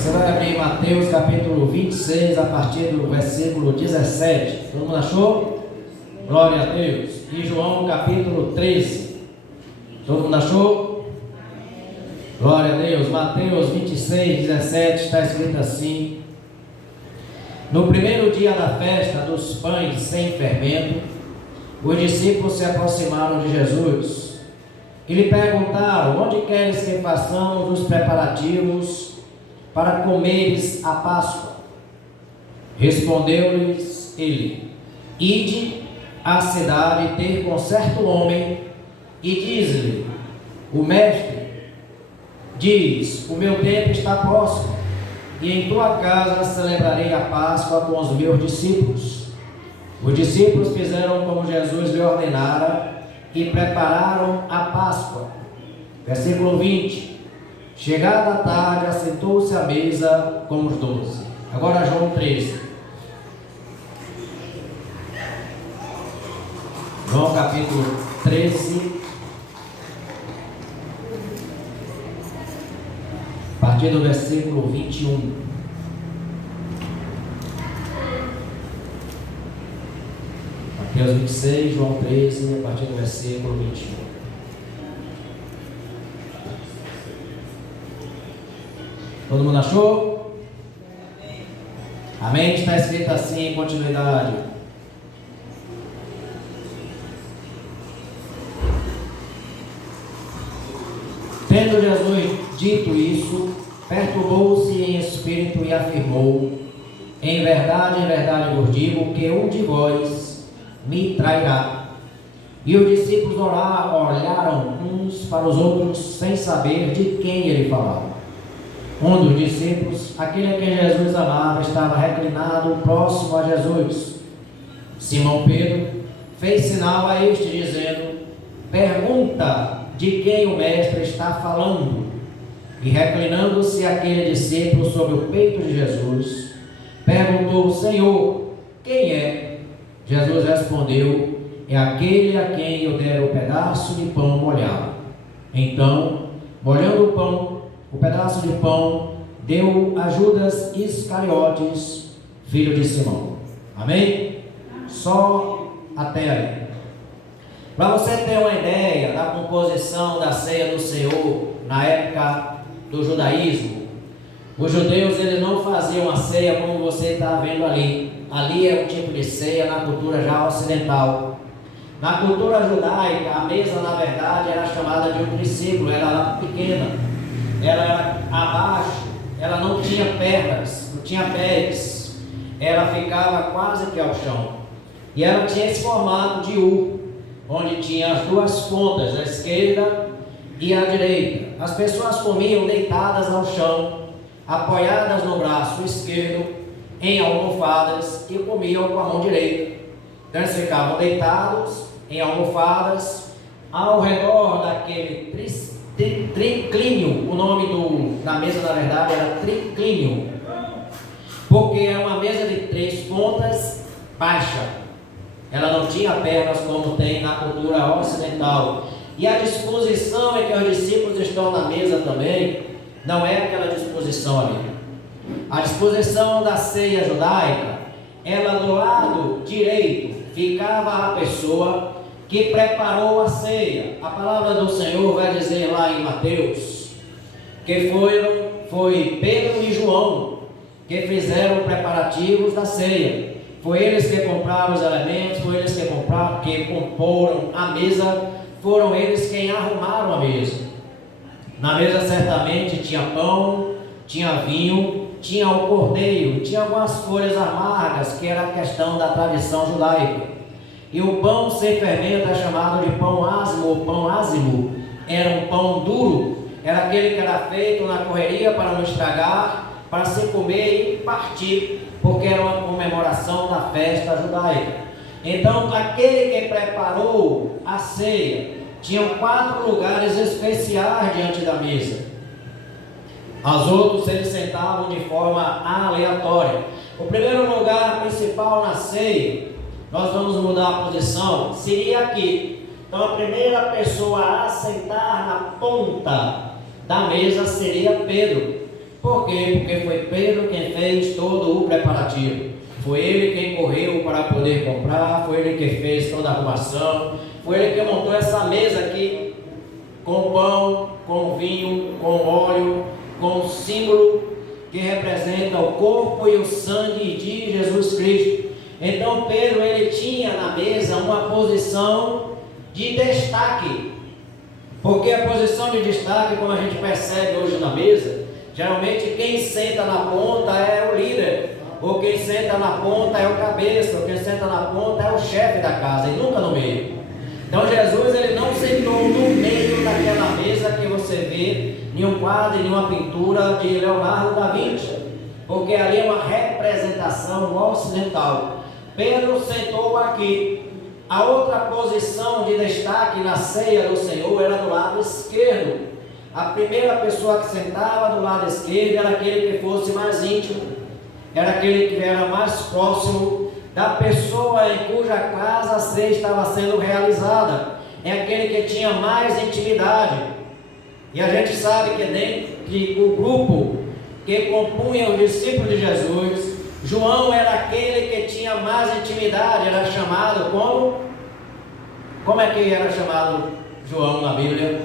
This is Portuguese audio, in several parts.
Você vai abrir Mateus capítulo 26, a partir do versículo 17. Todo mundo achou? Glória a Deus. E João capítulo 13. Todo mundo achou? Glória a Deus. Mateus 26, 17 está escrito assim: No primeiro dia da festa dos pães sem fermento, os discípulos se aproximaram de Jesus e lhe perguntaram: onde queres que façamos os preparativos para comeres a Páscoa? Respondeu-lhes ele: Ide à cidade ter com certo homem e diz-lhe: o mestre diz, o meu tempo está próximo, e em tua casa celebrarei a Páscoa com os meus discípulos. Os discípulos fizeram como Jesus lhe ordenara e prepararam a Páscoa. Versículo 20. Chegada a tarde, assentou-se à mesa com os 12. Agora João 13. João capítulo 13, a partir do versículo 21. Mateus 26, João 13, a partir do versículo 21. Todo mundo achou? Amém? Está escrito assim em continuidade: Tendo Jesus dito isso, perturbou-se em espírito e afirmou: em verdade vos digo que um de vós me trairá. E os discípulos olharam uns para os outros sem saber de quem ele falava. Um dos discípulos, aquele a quem Jesus amava, estava reclinado próximo a Jesus. Simão Pedro fez sinal a este, dizendo: pergunta de quem o mestre está falando. E reclinando-se aquele discípulo sobre o peito de Jesus, perguntou: Senhor, quem é? Jesus respondeu: é aquele a quem eu der o pedaço de pão molhado. Então, molhando o pedaço de pão, deu a Judas Iscariotes, filho de Simão. Amém? Só até aí. Para você ter uma ideia da composição da ceia do Senhor na época do judaísmo, os judeus eles não faziam a ceia como você está vendo ali. Ali é um tipo de ceia na cultura já ocidental. Na cultura judaica, a mesa na verdade era chamada de um triciclo, ela era pequena. Ela era abaixo, ela não tinha pernas, não tinha pés, ela ficava quase que ao chão, e ela tinha esse formato de U, onde tinha as duas pontas, a esquerda e a direita. As pessoas comiam deitadas ao chão, apoiadas no braço esquerdo, em almofadas, e comiam com a mão direita. Então eles ficavam deitados em almofadas, ao redor daquele triclínio. O nome da mesa na verdade era triclínio, porque é uma mesa de 3 pontas baixa, ela não tinha pernas como tem na cultura ocidental. E a disposição em que os discípulos estão na mesa também não é aquela disposição ali. A disposição da ceia judaica, ela do lado direito ficava a pessoa que preparou a ceia. A palavra do Senhor vai dizer lá em Mateus que foi Pedro e João que fizeram preparativos da ceia. Foi eles que compraram os elementos, foi eles que comporam a mesa, foram eles quem arrumaram a mesa. Na mesa certamente tinha pão, tinha vinho, tinha o cordeiro, tinha algumas folhas amargas, que era a questão da tradição judaica. E o pão sem fermento é chamado de pão asmo ou pão ázimo. Era um pão duro, era aquele que era feito na correria para não estragar, para se comer e partir, porque era uma comemoração da festa judaica. Então, aquele que preparou a ceia, tinham 4 lugares especiais diante da mesa. Os outros eles sentavam de forma aleatória. O primeiro lugar principal na ceia, nós vamos mudar a posição, seria aqui. Então a primeira pessoa a sentar na ponta da mesa seria Pedro. Por quê? Porque foi Pedro quem fez todo o preparativo. Foi ele quem correu para poder comprar, foi ele que fez toda a arrumação, foi ele que montou essa mesa aqui, com pão, com vinho, com óleo, com o símbolo que representa o corpo e o sangue de Jesus Cristo. Então Pedro, ele tinha na mesa uma posição de destaque, porque a posição de destaque, como a gente percebe hoje na mesa, geralmente quem senta na ponta é o líder, ou quem senta na ponta é o cabeça, ou quem senta na ponta é o chefe da casa, e nunca no meio. Então Jesus, ele não sentou no meio daquela mesa que você vê em um quadro, em uma pintura de Leonardo da Vinci, porque ali é uma representação ocidental. Pedro sentou aqui. A outra posição de destaque na ceia do Senhor era do lado esquerdo. A primeira pessoa que sentava do lado esquerdo era aquele que fosse mais íntimo, era aquele que era mais próximo da pessoa em cuja casa a ceia estava sendo realizada, é aquele que tinha mais intimidade. E a gente sabe que dentro do grupo que compunha os discípulos de Jesus, João era aquele que tinha mais intimidade, era chamado como é que era chamado João na Bíblia?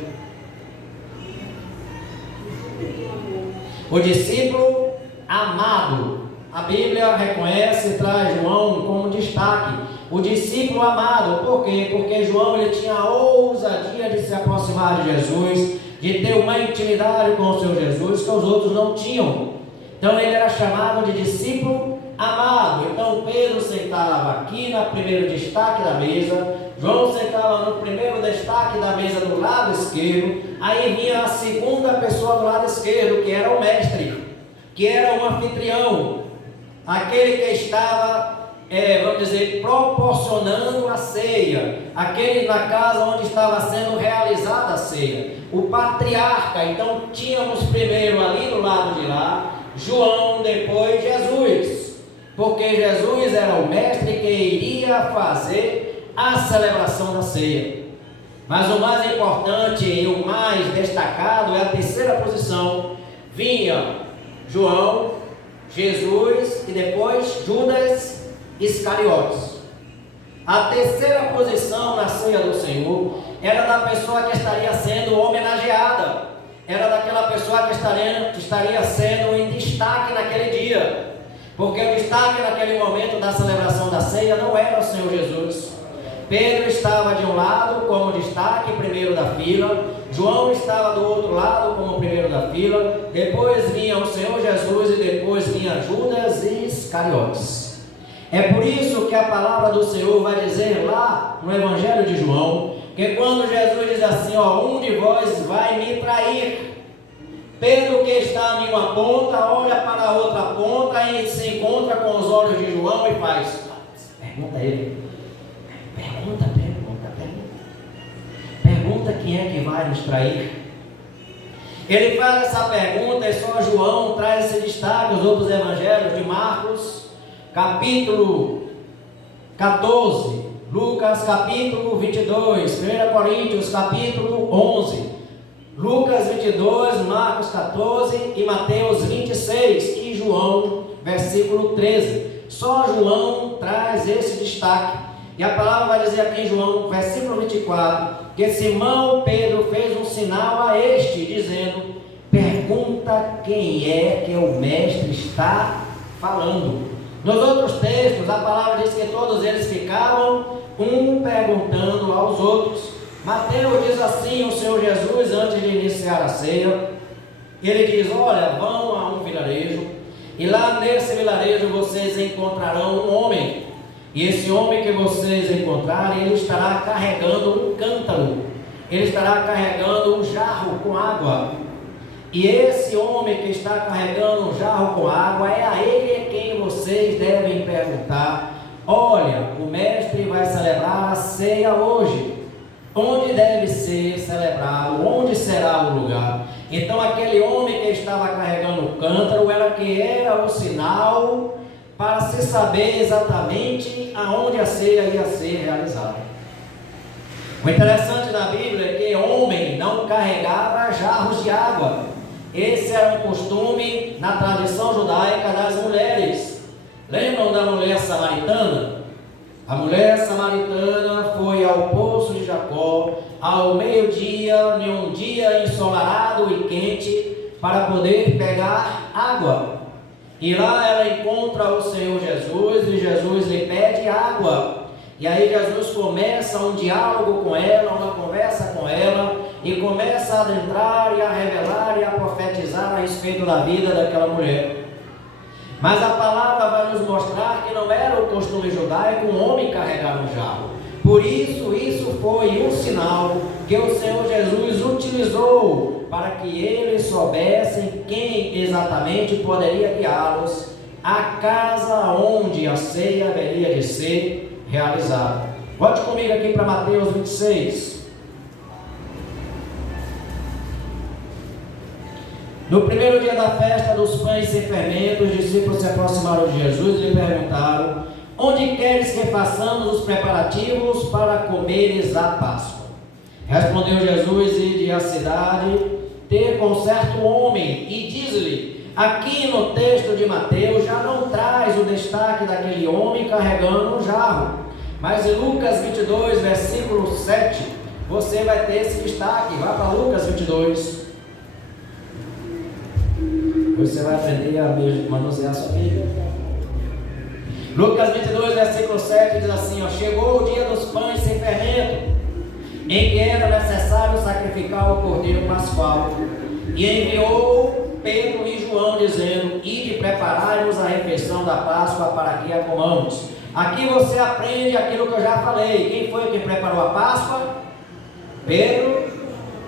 O discípulo amado. A Bíblia reconhece e traz João como destaque, o discípulo amado. Por quê? Porque João, ele tinha a ousadia de se aproximar de Jesus, de ter uma intimidade com o seu Jesus que os outros não tinham. Então ele era chamado de discípulo amado. Então Pedro sentava aqui no primeiro destaque da mesa, João sentava no primeiro destaque da mesa do lado esquerdo, aí vinha a segunda pessoa do lado esquerdo, que era o mestre, que era o anfitrião, aquele que estava, vamos dizer, proporcionando a ceia, aquele na casa onde estava sendo realizada a ceia, o patriarca. Então tínhamos primeiro ali do lado de lá João, depois Jesus, porque Jesus era o mestre que iria fazer a celebração da ceia. Mas o mais importante e o mais destacado é a terceira posição. Vinha João, Jesus e depois Judas Iscariotes. A terceira posição na ceia do Senhor era da pessoa que estaria sendo homenageada, era daquela pessoa que estaria sendo em destaque naquele dia, porque o destaque naquele momento da celebração da ceia não era o Senhor Jesus. Pedro estava de um lado como destaque, primeiro da fila, João estava do outro lado como primeiro da fila, depois vinha o Senhor Jesus e depois vinha Judas Iscariotes. É por isso que a palavra do Senhor vai dizer lá no Evangelho de João, que quando Jesus diz assim, um de vós vai me trair, Pedro, que está em uma ponta, olha para a outra ponta e se encontra com os olhos de João e faz, pergunta a ele, pergunta quem é que vai nos trair. Ele faz essa pergunta e só João traz esse destaque. Os outros evangelhos de Marcos, capítulo 14, Lucas, capítulo 22, 1 Coríntios, capítulo 11, Lucas 22, Marcos 14 e Mateus 26 e João, versículo 13. Só João traz esse destaque. E a palavra vai dizer aqui em João, versículo 24, que Simão Pedro fez um sinal a este, dizendo, pergunta quem é que o mestre está falando. Nos outros textos, a palavra diz que todos eles ficavam um perguntando aos outros. Mateus diz assim, o Senhor Jesus, antes de iniciar a ceia, ele diz, olha, vão a um vilarejo, e lá nesse vilarejo vocês encontrarão um homem. E esse homem que vocês encontrarem, ele estará carregando um cântaro, ele estará carregando um jarro com água. E esse homem que está carregando um jarro com água, é a ele quem vocês devem perguntar, olha, o mestre vai celebrar a ceia hoje, onde deve ser celebrado, onde será o lugar? Então aquele homem que estava carregando o cântaro, era o sinal para se saber exatamente aonde a ceia ia ser realizada. O interessante da Bíblia é que homem não carregava jarros de água, Esse era um costume na tradição judaica das mulheres. Lembram da mulher samaritana? A mulher samaritana foi ao poço de Jacó ao meio-dia, em um dia ensolarado e quente, para poder pegar água. E lá ela encontra o Senhor Jesus e Jesus lhe pede água. E aí Jesus começa um diálogo com ela, uma conversa com ela, e começa a adentrar e a revelar e a profetizar a respeito da vida daquela mulher. Mas a palavra vai nos mostrar que não era o costume judaico um homem carregar um jarro. Por isso foi um sinal que o Senhor Jesus utilizou para que eles soubessem quem exatamente poderia guiá-los à casa onde a ceia haveria de ser realizada. Volte comigo aqui para Mateus 26. No primeiro dia da festa dos pães sem fermento, os discípulos se aproximaram de Jesus e lhe perguntaram: onde queres que façamos os preparativos para comeres a Páscoa? Respondeu Jesus: ide à cidade, ter com certo homem, e diz-lhe. Aqui no texto de Mateus já não traz o destaque daquele homem carregando um jarro, mas em Lucas 22, versículo 7, você vai ter esse destaque. Vá para Lucas 22. Você vai aprender a manusear sua Bíblia. Lucas 22, versículo 7 diz assim: chegou o dia dos pães sem fermento, em que era necessário sacrificar o cordeiro pascual, e enviou Pedro e João, dizendo: ide preparai-nos a refeição da Páscoa para que a comamos. Aqui você aprende aquilo que eu já falei. Quem foi que preparou a Páscoa? Pedro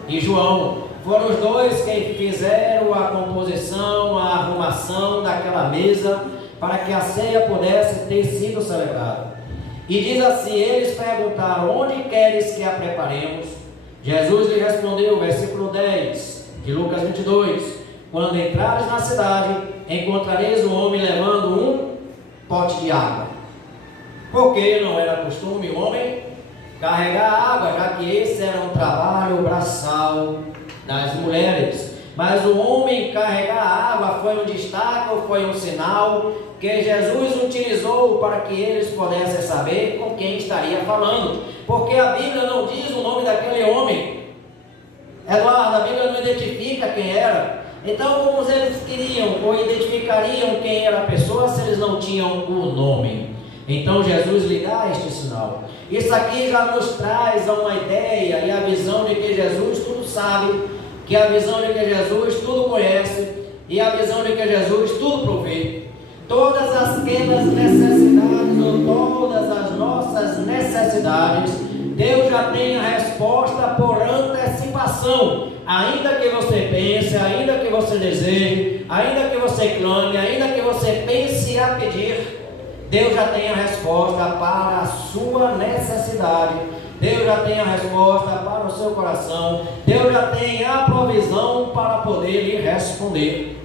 e João. Foram os dois que fizeram a composição, a arrumação daquela mesa para que a ceia pudesse ter sido celebrada. E diz assim: eles perguntaram: onde queres que a preparemos? Jesus lhe respondeu, versículo 10 de Lucas 22: quando entrares na cidade, encontrareis um homem levando um pote de água. Porque não era costume o homem carregar água, já que esse era um trabalho braçal das mulheres. Mas o homem carregar a água foi um destaque, foi um sinal que Jesus utilizou para que eles pudessem saber com quem estaria falando. Porque a Bíblia não diz o nome daquele homem. Eduardo, a Bíblia não identifica quem era. Então, como eles queriam ou identificariam quem era a pessoa se eles não tinham o nome? Então Jesus lhe dá este sinal. Isso aqui já nos traz uma ideia e a visão de que Jesus tudo sabe, que a visão de que Jesus tudo conhece e a visão de que Jesus tudo provê. Todas aquelas necessidades ou todas as nossas necessidades, Deus já tem a resposta por antecipação. Ainda que você pense, ainda que você deseje, ainda que você clame, ainda que você pense a pedir, Deus já tem a resposta para a sua necessidade. Deus já tem a resposta para o seu coração. Deus já tem a provisão para poder lhe responder.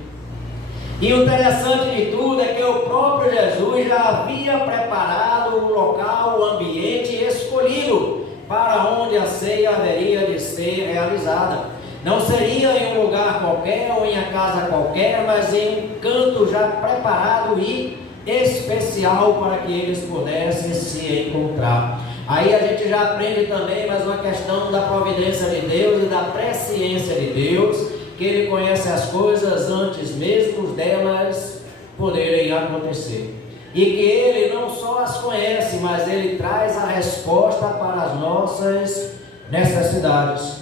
E o interessante de tudo é que o próprio Jesus já havia preparado o local, o ambiente escolhido para onde a ceia haveria de ser realizada. Não seria em um lugar qualquer ou em uma casa qualquer, mas em um canto já preparado e especial para que eles pudessem se encontrar. Aí a gente já aprende também mais uma questão da providência de Deus e da presciência de Deus, que Ele conhece as coisas antes mesmo delas poderem acontecer. E que Ele não só as conhece, mas Ele traz a resposta para as nossas necessidades.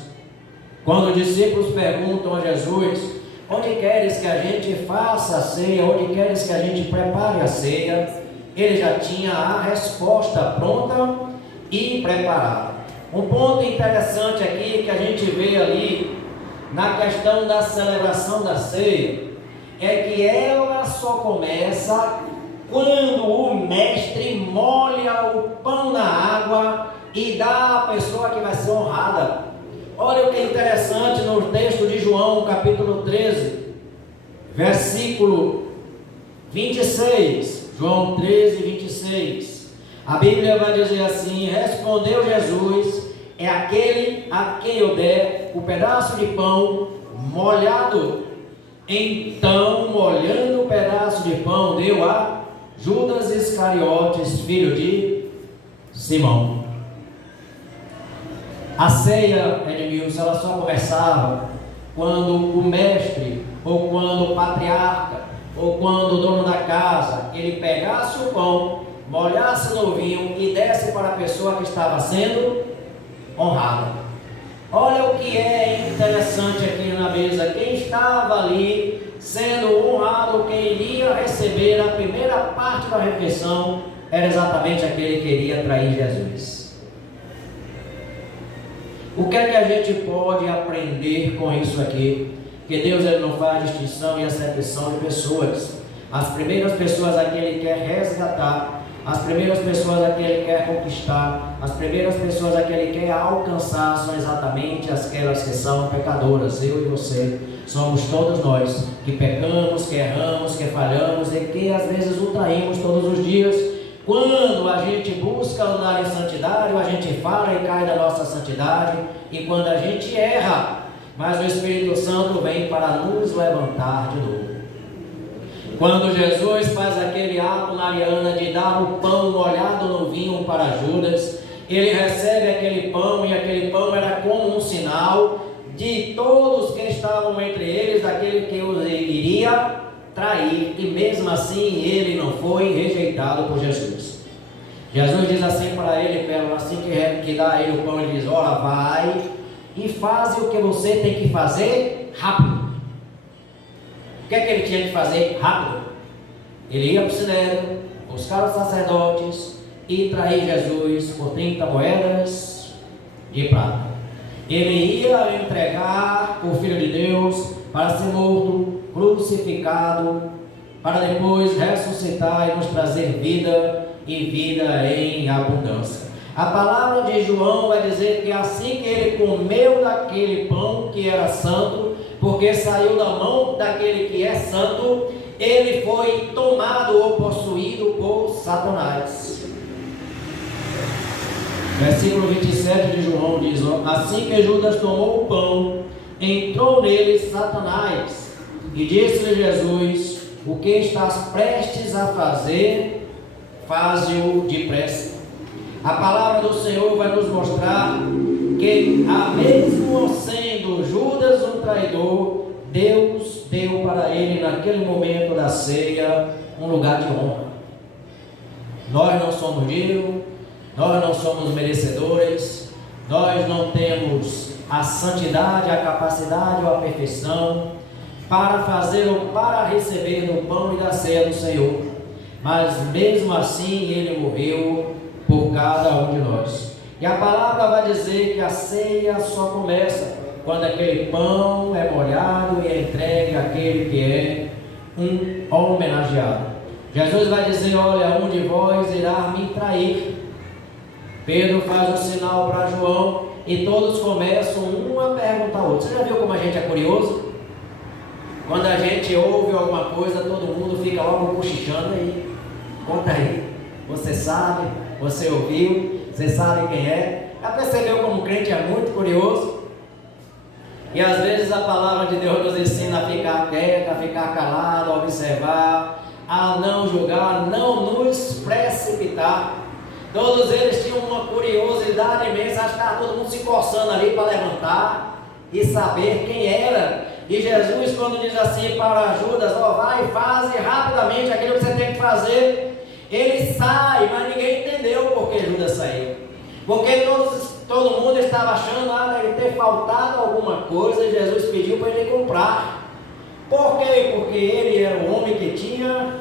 Quando os discípulos perguntam a Jesus: onde queres que a gente faça a ceia? Onde queres que a gente prepare a ceia? Ele já tinha a resposta pronta e preparada. Um ponto interessante aqui que a gente vê ali na questão da celebração da ceia é que ela só começa quando o mestre molha o pão na água e dá à pessoa que vai ser honrada. Olha o que é interessante no texto de João, capítulo 13, versículo 26. João 13, 26. A Bíblia vai dizer assim: respondeu Jesus: é aquele a quem eu der o pedaço de pão molhado. Então, molhando o pedaço de pão, deu a Judas Iscariotes, filho de Simão. A ceia, Edmilson, ela só começava quando o mestre, ou quando o patriarca, ou quando o dono da casa, ele pegasse o pão, molhasse no vinho e desse para a pessoa que estava sendo honrada. Olha o que é interessante aqui na mesa. Quem estava ali sendo honrado, quem iria receber a primeira parte da refeição, era exatamente aquele que iria trair Jesus. O que é que a gente pode aprender com isso aqui? Que Deus, ele não faz distinção e acepção de pessoas. As primeiras pessoas a quem Ele quer resgatar, as primeiras pessoas a quem Ele quer conquistar, as primeiras pessoas a quem Ele quer alcançar são exatamente aquelas que são pecadoras. Eu e você somos todos nós que pecamos, que erramos, que falhamos e que às vezes o traímos todos os dias. Quando a gente busca andar em santidade, a gente fala e cai da nossa santidade, e quando a gente erra, mas o Espírito Santo vem para nos levantar de novo. Quando Jesus faz aquele ato na Ariana de dar o pão molhado no vinho para Judas, ele recebe aquele pão, e aquele pão era como um sinal de todos que estavam entre eles, daquele que os iria trair, e mesmo assim ele não foi rejeitado por Jesus. Jesus diz assim para ele, assim que dá a ele o pão, ele diz: ora, vai e faz o que você tem que fazer rápido. O que é que ele tinha que fazer rápido? Ele ia para o sinédrio, buscar os sacerdotes e trair Jesus por 30 moedas de prata. Ele ia entregar o Filho de Deus para ser morto, crucificado, para depois ressuscitar e nos trazer vida e vida em abundância. A palavra de João vai dizer que assim que ele comeu daquele pão que era santo, porque saiu da mão daquele que é santo, ele foi tomado ou possuído por Satanás. Versículo 27 de João diz: assim que Judas tomou o pão, entrou nele Satanás, e disse-lhe Jesus: o que estás prestes a fazer, faze-o depressa. A palavra do Senhor vai nos mostrar que, mesmo sendo Judas um traidor, Deus deu para ele naquele momento da ceia um lugar de honra. Nós não somos dignos, nós não somos merecedores, nós não temos a santidade, a capacidade ou a perfeição para fazer ou para receber do pão e da ceia do Senhor, mas mesmo assim ele morreu por cada um de nós. E a palavra vai dizer que a ceia só começa quando aquele pão é molhado e é entregue àquele que é um homenageado. Jesus vai dizer: olha, um de vós irá me trair. Pedro faz um sinal para João e todos começam um a perguntar ao outro. Você já viu como a gente é curioso? Quando a gente ouve alguma coisa, todo mundo fica logo cochichando aí. Conta aí. Você sabe? Você ouviu? Você sabe quem é? Já percebeu como o crente é muito curioso? E às vezes a palavra de Deus nos ensina a ficar quieto, a ficar calado, a observar, a não julgar, não nos precipitar. Todos eles tinham uma curiosidade imensa, acho que estava todo mundo se coçando ali para levantar e saber quem era. E Jesus, quando diz assim para Judas: ó, vai e faz rapidamente aquilo que você tem que fazer, ele sai, mas ninguém entendeu por que Judas saiu. Porque todo mundo estava achando deve ter faltado alguma coisa, e Jesus pediu para ele comprar. Por quê? Porque ele era o homem que tinha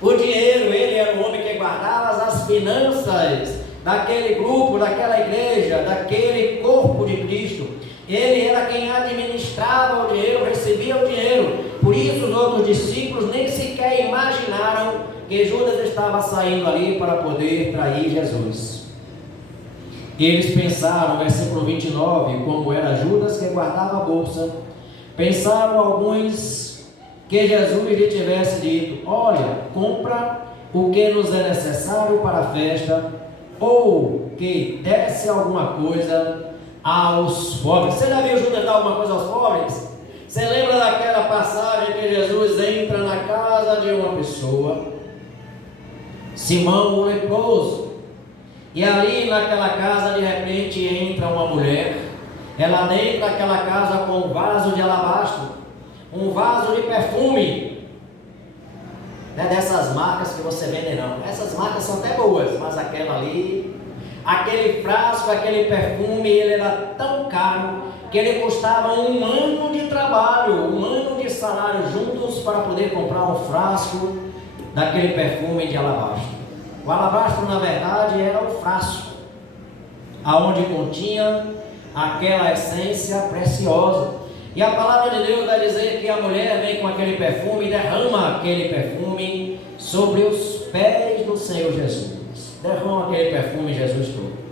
o dinheiro, ele era o homem que guardava as finanças daquele grupo, daquela igreja, daquele corpo de Cristo. Ele era quem administrava o dinheiro, recebia o dinheiro. Por isso os outros discípulos nem sequer imaginaram que Judas estava saindo ali para poder trair Jesus. Eles pensaram, versículo 29, como era Judas que guardava a bolsa, pensaram alguns que Jesus lhe tivesse dito: olha, compra o que nos é necessário para a festa, ou que desse alguma coisa aos pobres. Você já viu Judas dar alguma coisa aos pobres? Você lembra daquela passagem que Jesus entra na casa de uma pessoa, Simão o leproso, e ali naquela casa de repente entra uma mulher. Ela entra naquela casa com um vaso de alabastro, um vaso de perfume. Não é dessas marcas que você vende não, essas marcas são até boas, mas aquela ali, aquele frasco, aquele perfume, ele era tão caro que ele custava 1 ano de trabalho, 1 ano de salário juntos para poder comprar um frasco daquele perfume de alabastro. O alabastro, na verdade, era o frasco aonde continha aquela essência preciosa. E a palavra de Deus vai dizer que a mulher vem com aquele perfume e derrama aquele perfume sobre os pés do Senhor Jesus. Derrama aquele perfume em Jesus todo.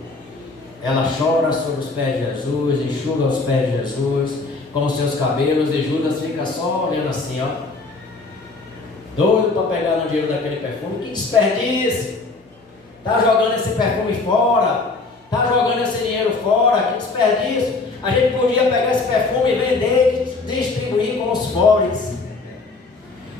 Ela chora sobre os pés de Jesus, enxuga os pés de Jesus com os seus cabelos, e Judas fica só olhando assim, ó, doido para pegar no dinheiro daquele perfume. Que desperdício! Está jogando esse perfume fora, está jogando esse dinheiro fora, que desperdício! A gente podia pegar esse perfume e vender e distribuir com os pobres.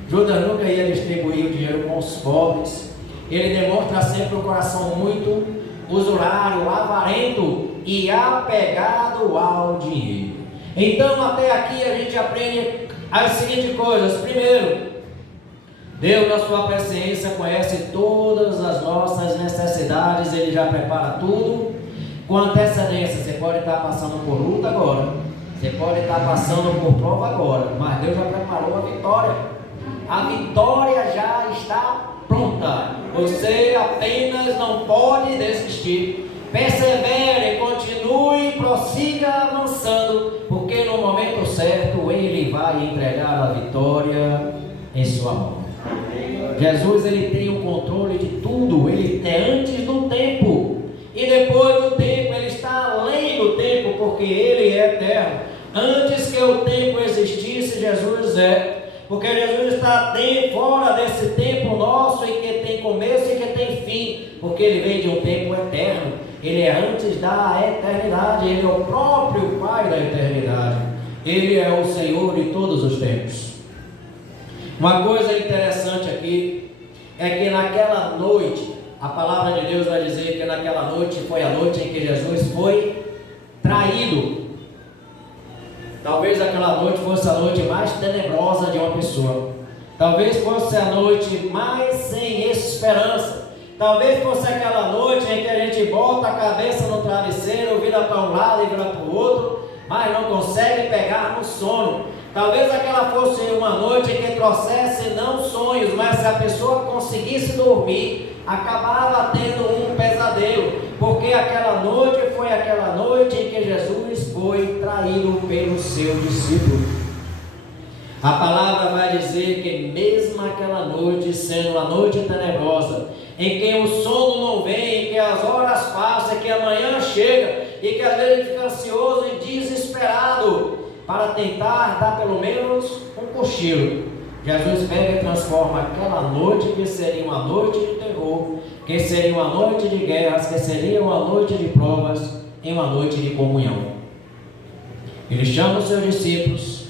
Judas nunca ia distribuir o dinheiro com os pobres. Ele demonstra sempre um coração muito usurário, avarento e apegado ao dinheiro. Então até aqui a gente aprende as seguintes coisas. Primeiro, Deus, na sua presciência, conhece todas as nossas necessidades. Ele já prepara tudo com antecedência. Você pode estar passando por luta agora, você pode estar passando por prova agora, mas Deus já preparou a vitória. A vitória já está pronta. Você apenas não pode desistir. Persevere, continue, prossiga avançando, porque no momento certo Ele vai entregar a vitória em sua mão. Jesus, Ele tem o controle de tudo. Ele é antes do tempo e depois do tempo. Ele está além do tempo, porque Ele é eterno. Antes que o tempo existisse, Jesus é. Porque Jesus está fora desse tempo nosso, e que tem começo e que tem fim, porque Ele vem de um tempo eterno. Ele é antes da eternidade. Ele é o próprio Pai da eternidade. Ele é o Senhor de todos os tempos. Uma coisa interessante aqui é que naquela noite, a palavra de Deus vai dizer que naquela noite foi a noite em que Jesus foi traído. Talvez aquela noite fosse a noite mais tenebrosa de uma pessoa. Talvez fosse a noite mais sem esperança. Talvez fosse aquela noite em que a gente bota a cabeça no travesseiro, vira para um lado e vira para o outro, mas não consegue pegar no sono. Talvez aquela fosse uma noite em que trouxesse não sonhos, mas se a pessoa conseguisse dormir, acabava tendo um pesadelo, porque aquela noite foi aquela noite em que Jesus foi traído pelo seu discípulo. A palavra vai dizer que mesmo aquela noite, sendo uma noite tenebrosa, em que o sono não vem, em que as horas passam, em que amanhã chega, e que às vezes a gente fica ansioso e desesperado para tentar dar pelo menos um cochilo, Jesus pega e transforma aquela noite, que seria uma noite de terror, que seria uma noite de guerras, que seria uma noite de provas, em uma noite de comunhão. Ele chama os seus discípulos.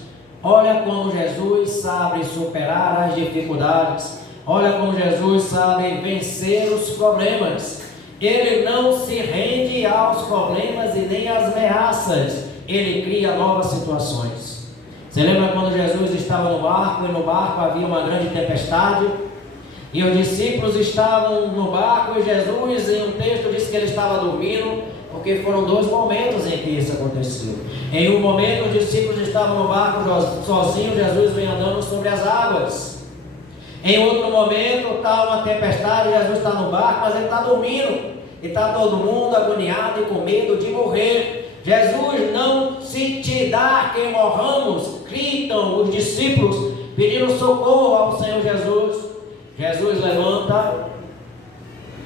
Olha como Jesus sabe superar as dificuldades. Olha como Jesus sabe vencer os problemas. Ele não se rende aos problemas e nem às ameaças. Ele cria novas situações. Você lembra quando Jesus estava no barco, e no barco havia uma grande tempestade, e os discípulos estavam no barco, e Jesus, em um texto, disse que ele estava dormindo, porque foram 2 momentos em que isso aconteceu. Em um momento os discípulos estavam no barco sozinhos, Jesus vem andando sobre as águas. Em outro momento está uma tempestade, Jesus está no barco, mas ele está dormindo, e está todo mundo agoniado e com medo de morrer. Jesus não se te dá que morramos, gritam os discípulos, pedindo socorro ao Senhor Jesus. Jesus levanta,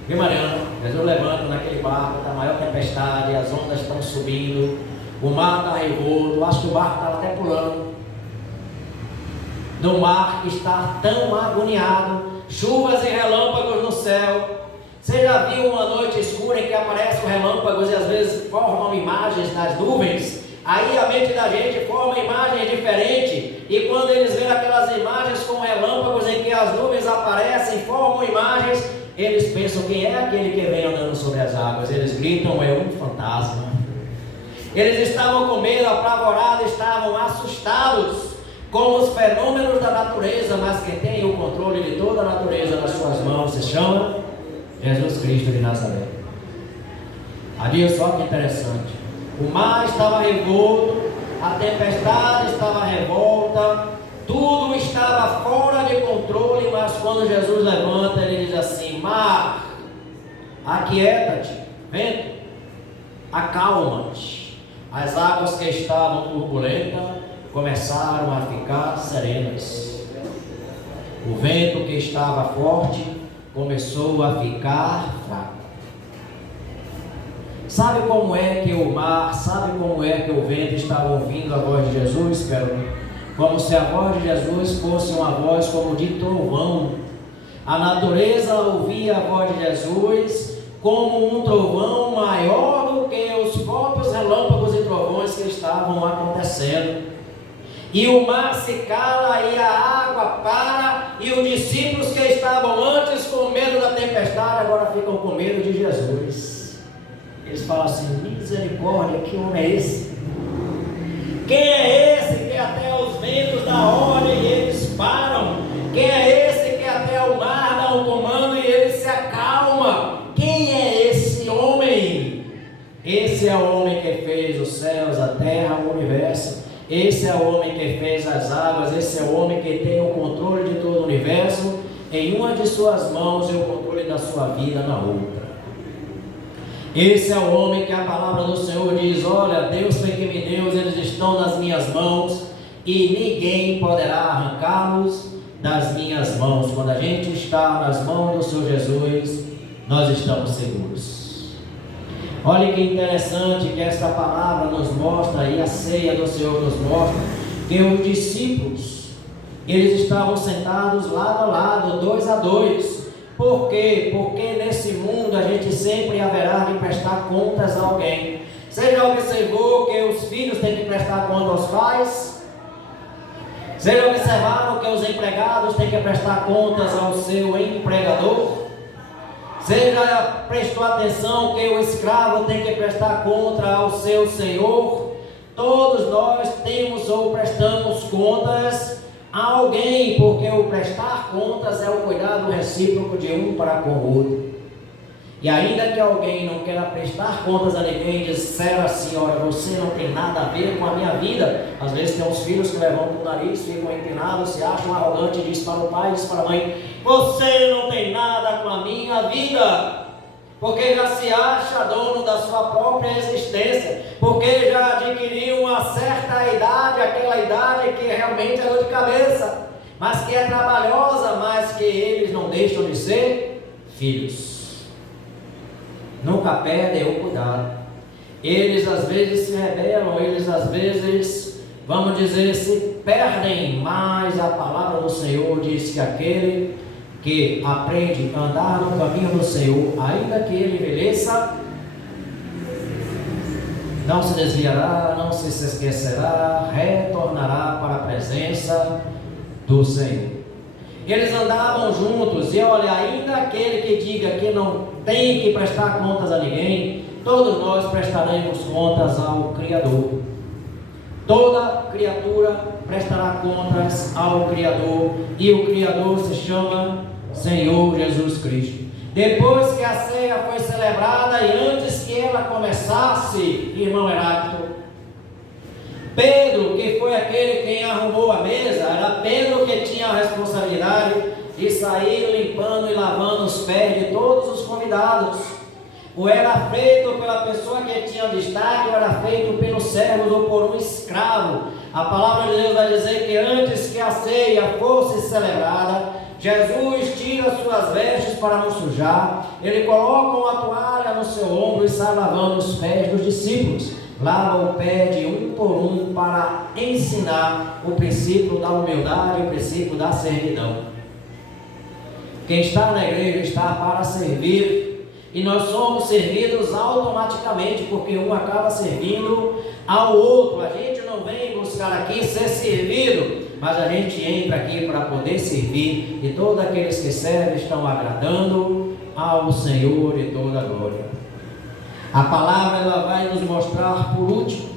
viu, Mariana? Jesus levanta naquele barco, está a maior tempestade, as ondas estão subindo, o mar está revolto, acho que o barco estava até pulando. No mar que está tão agoniado, chuvas e relâmpagos no céu. Você já viu uma noite escura em que aparecem relâmpagos e às vezes formam imagens das nuvens? Aí a mente da gente forma imagens diferentes, e quando eles veem aquelas imagens com relâmpagos em que as nuvens aparecem, formam imagens, eles pensam: quem é aquele que vem andando sobre as águas? Eles gritam: é um fantasma. Eles estavam com medo, apavorados, estavam assustados com os fenômenos da natureza, mas quem tem o controle de toda a natureza nas suas mãos se chama Jesus Cristo de Nazaré. Ali, só que interessante, o mar estava revolto, a tempestade estava revolta, tudo estava fora de controle, mas quando Jesus levanta, ele diz assim: mar, aquieta-te, vento, acalma-te. As águas que estavam turbulentas começaram a ficar serenas. O vento que estava forte começou a ficar fraco. Sabe como é que o mar, sabe como é que o vento estava ouvindo a voz de Jesus? Como se a voz de Jesus fosse uma voz como de trovão. A natureza ouvia a voz de Jesus como um trovão maior do que os próprios relâmpagos e trovões que estavam acontecendo. E o mar se cala e a água para, e os discípulos que estavam antes com medo da tempestade agora ficam com medo de Jesus. Eles falam assim: misericórdia, que homem é esse? Quem é esse que até os ventos dá ordem e eles param? Quem é esse que até o mar dá um comando e ele se acalma? Quem é esse homem? Esse é o homem que fez os céus, a terra, o universo. Esse é o homem que fez as águas. Esse é o homem que tem o controle de todo o universo em uma de suas mãos e o controle da sua vida na outra. Esse é o homem que a palavra do Senhor diz: olha, Deus foi que me deu, eles estão nas minhas mãos e ninguém poderá arrancá-los das minhas mãos. Quando a gente está nas mãos do Senhor Jesus, nós estamos seguros. Olha que interessante que esta palavra nos mostra, e a ceia do Senhor nos mostra, que os discípulos, eles estavam sentados lado a lado, 2 a 2. Por quê? Porque nesse mundo a gente sempre haverá de prestar contas a alguém. Você já observou que os filhos têm que prestar conta aos pais? Você já observaram que os empregados têm que prestar contas ao seu empregador? Você já prestou atenção que o escravo tem que prestar conta ao seu senhor? Todos nós temos ou prestamos contas a alguém, porque o prestar contas é o cuidado recíproco de um para com o outro. E ainda que alguém não queira prestar contas a ninguém, disser assim: olha, você não tem nada a ver com a minha vida. Às vezes tem uns filhos que levantam o nariz, ficam empinados, se acham arrogantes, diz para o pai, diz para a mãe: você não tem nada com a minha vida, porque já se acha dono da sua própria existência, porque já adquiriu uma certa idade, aquela idade que realmente é dor de cabeça, mas que é trabalhosa, mas que eles não deixam de ser filhos. Nunca perdem o cuidado. Eles às vezes se rebelam, eles às vezes, vamos dizer, se perdem, mas a palavra do Senhor diz que aquele que aprende a andar no caminho do Senhor, ainda que ele envelheça, não se desviará, não se esquecerá, retornará para a presença do Senhor. Eles andavam juntos, e olha, ainda aquele que diga que não tem que prestar contas a ninguém, todos nós prestaremos contas ao Criador. Toda criatura prestará contas ao Criador, e o Criador se chama Senhor Jesus Cristo. Depois que a ceia foi celebrada e antes que ela começasse, irmão Heráclito, Pedro, que foi aquele quem arrumou a mesa, era Pedro que tinha a responsabilidade de sair limpando e lavando os pés de todos os convidados. Ou era feito pela pessoa que tinha destaque, ou era feito pelos servos ou por um escravo. A palavra de Deus vai dizer que antes que a ceia fosse celebrada, Jesus tira suas vestes para não sujar, ele coloca uma toalha no seu ombro e sai lavando os pés dos discípulos. Lava o pé de um por um para ensinar o princípio da humildade, o princípio da servidão. Quem está na igreja está para servir. E nós somos servidos automaticamente, porque um acaba servindo ao outro. A gente não vem buscar aqui ser servido, mas a gente entra aqui para poder servir. E todos aqueles que servem estão agradando ao Senhor de toda a glória. A palavra ela vai nos mostrar por último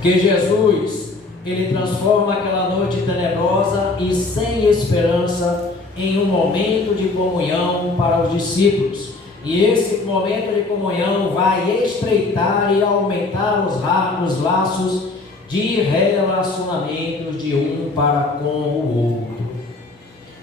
que Jesus, ele transforma aquela noite tenebrosa e sem esperança em um momento de comunhão para os discípulos. E esse momento de comunhão vai estreitar e aumentar os laços de relacionamentos de um para com o outro.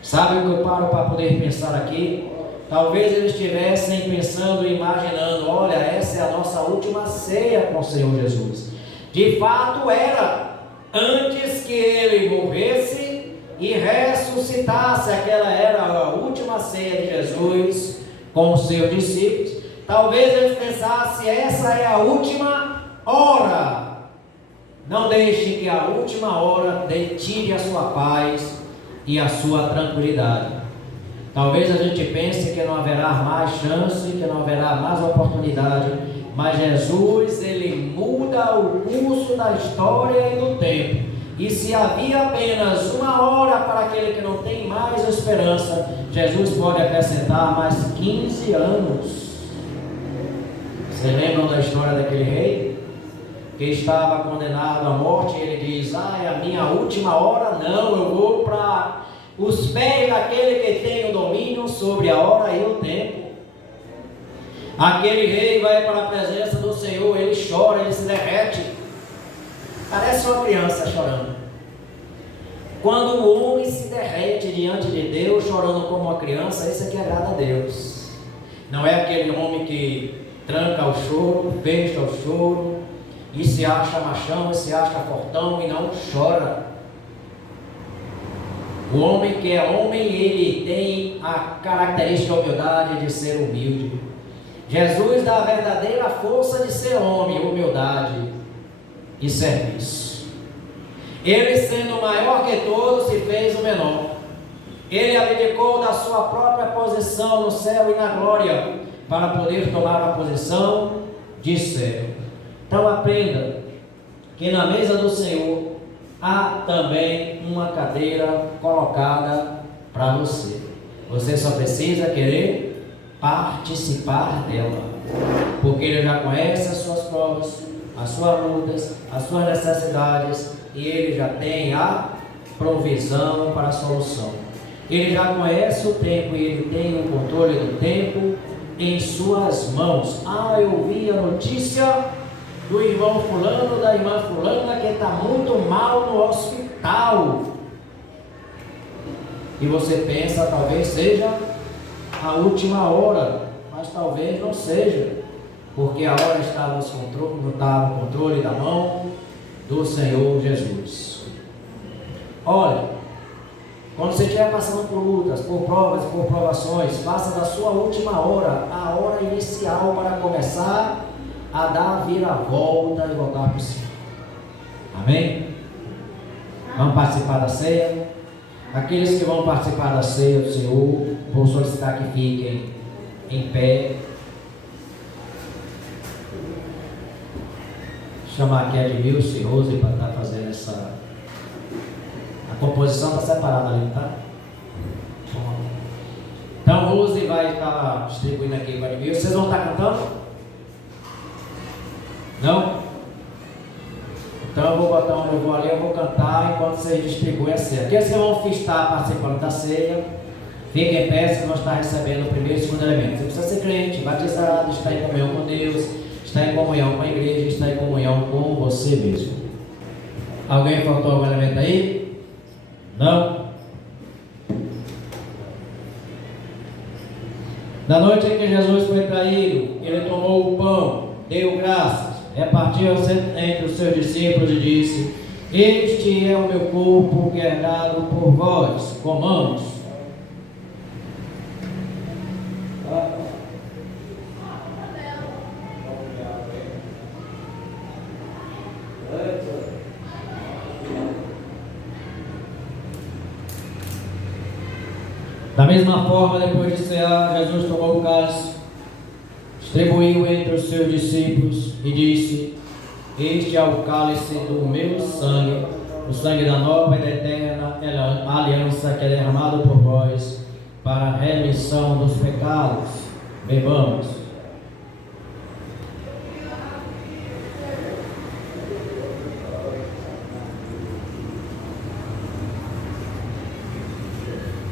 Sabe o que eu paro para poder pensar aqui? Talvez eles estivessem pensando e imaginando: olha, essa é a nossa última ceia com o Senhor Jesus. De fato era, antes que ele morresse e ressuscitasse, aquela era a última ceia de Jesus com os seus discípulos. Talvez eles pensassem: essa é a última hora. Não deixe que a última hora tire a sua paz e a sua tranquilidade. Talvez a gente pense que não haverá mais chance, que não haverá mais oportunidade, mas Jesus, ele muda o curso da história e do tempo. E se havia apenas uma hora para aquele que não tem mais esperança, Jesus pode acrescentar mais 15 anos. Vocês lembram da história daquele rei? Que estava condenado à morte, e ele diz: é a minha última hora? Não, eu vou para os pés daquele que tem o domínio sobre a hora e o tempo. Aquele rei vai para a presença do Senhor, ele chora, ele se derrete. Parece uma criança chorando. Quando o homem se derrete diante de Deus, chorando como uma criança, isso é que agrada a Deus. Não é aquele homem que tranca o choro, fecha o choro, e se acha machão, e se acha fortão, e não chora. O homem que é homem, ele tem a característica da humildade de ser humilde. Jesus dá a verdadeira força de ser homem, humildade e serviço. Ele, sendo maior que todos, se fez o menor. Ele abdicou da sua própria posição no céu e na glória para poder tomar a posição de servo. Então aprenda que na mesa do Senhor há também uma cadeira colocada para você. Você só precisa querer participar dela, porque Ele já conhece as suas provas, as suas lutas, as suas necessidades, e Ele já tem a provisão para a solução. Ele já conhece o tempo e Ele tem o controle do tempo em suas mãos. Eu vi a notícia do irmão fulano, da irmã fulana, que está muito mal no hospital. E você pensa, talvez seja a última hora, mas talvez não seja, porque a hora está no controle da mão do Senhor Jesus. Olha, quando você estiver passando por lutas, por provas, por provações, faça da sua última hora a hora inicial para começar a dar a vira-volta e voltar para o Senhor. Amém? Vamos participar da ceia? Aqueles que vão participar da ceia do Senhor, vou solicitar que fiquem em pé. Chamar aqui a Edmilson e Rose para estar fazendo essa. A composição está separada ali, tá? Então Rose vai estar distribuindo aqui com a Edmilson. Vocês vão estar cantando? Não? Então eu vou botar um louvor ali, eu vou cantar enquanto vocês distribuem a ceia. Aqui vocês vão estar participando da ceia. Fiquem em pé, vocês vão estar recebendo o primeiro e o segundo elemento. Você precisa ser crente, batizado, estar em comunhão com Deus, estar em comunhão com a igreja, estar em comunhão com você mesmo. Alguém faltou algum elemento aí? Não? Na noite em que Jesus foi traído, Ele tomou o pão, deu graças, repartiu entre os seus discípulos e disse: este é o meu corpo que é dado por vós, comamos. Da mesma forma, depois de cear, Jesus tomou o cálice, distribuiu entre os seus discípulos e disse: Este é o cálice do meu sangue, o sangue da nova e da eterna aliança que é derramado por vós para a remissão dos pecados. Bebamos.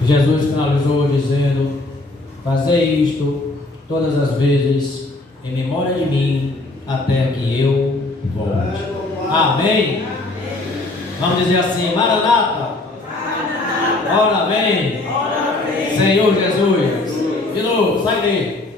Jesus finalizou dizendo: Fazei isto todas as vezes em memória de mim, até que eu volte. Amém? Vamos dizer assim: Maranata. Ora vem. Senhor Jesus. De novo, sai daí.